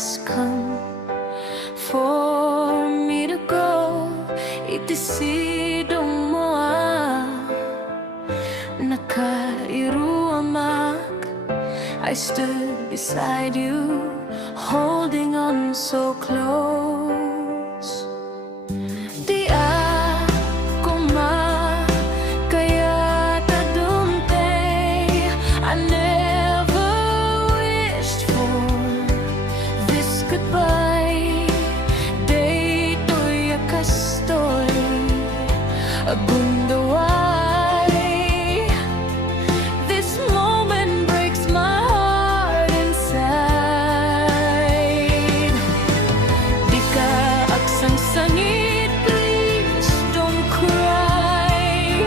has come for me to go. Itisido mo nakairuamak. I stood beside you, holding on so close. Di ako makaya tadumpay. I never wished for this goodbye. Daytoy akastoy agundaway. This moment breaks my heart inside. Di ka agsang-sangit, please don't cry.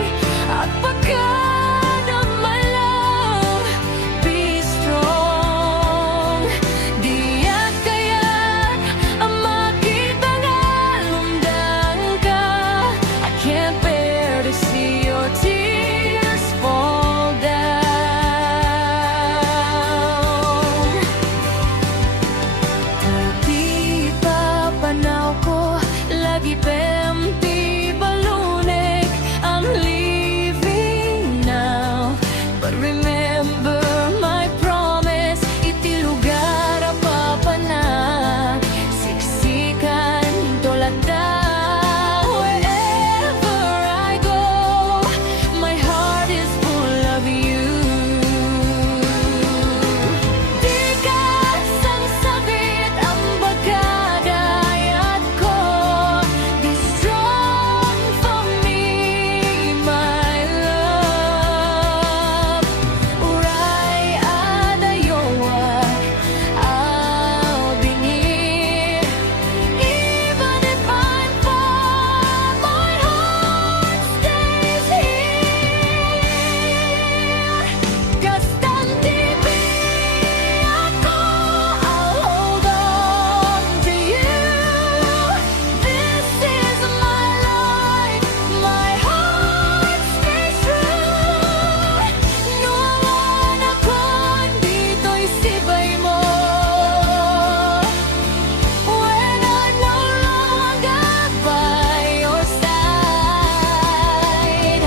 Agpakada, my love, be strong. Diyak kaya't ang makita nga lumdang ka. I can't bear to see your tears fall down. Di pa panaw ko, lagi pemti balunek. I'm leaving now, but remember my promise. Iti lugar pa na siksikan tolada. Wherever I go, my heart is full of you. Di ka sangsabit ang bagada ayat ko. Be strong for me, my love. Uray adayowa, I'll be near. Even if I'm far, my heart stays here. Gastante ako, I'll hold on to you. This is my life, my heart stays true. Nuwan ako, dito'y sibay mo. When I'm no longer by your side,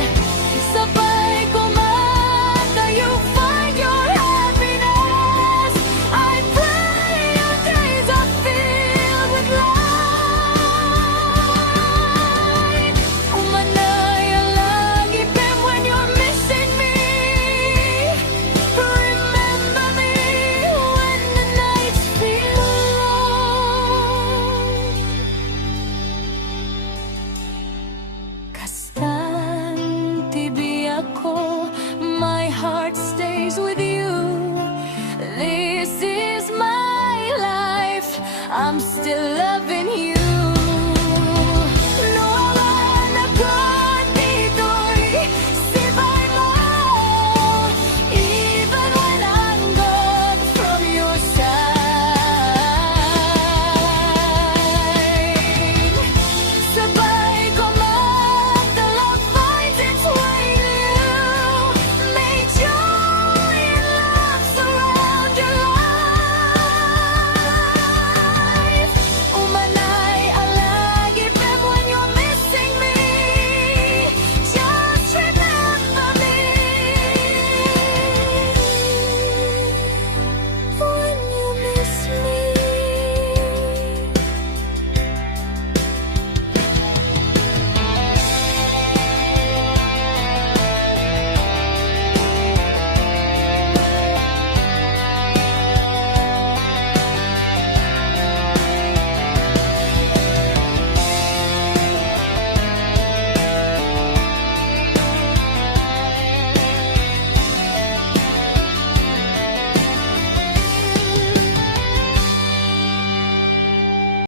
sabay kumanta, you find your happiness. I pray your days are filled with light. Umanay ang langit when you're missing me. Remember me when the nights feel long. Kastante ako, my heart stays with you. This is my life, I'm still loving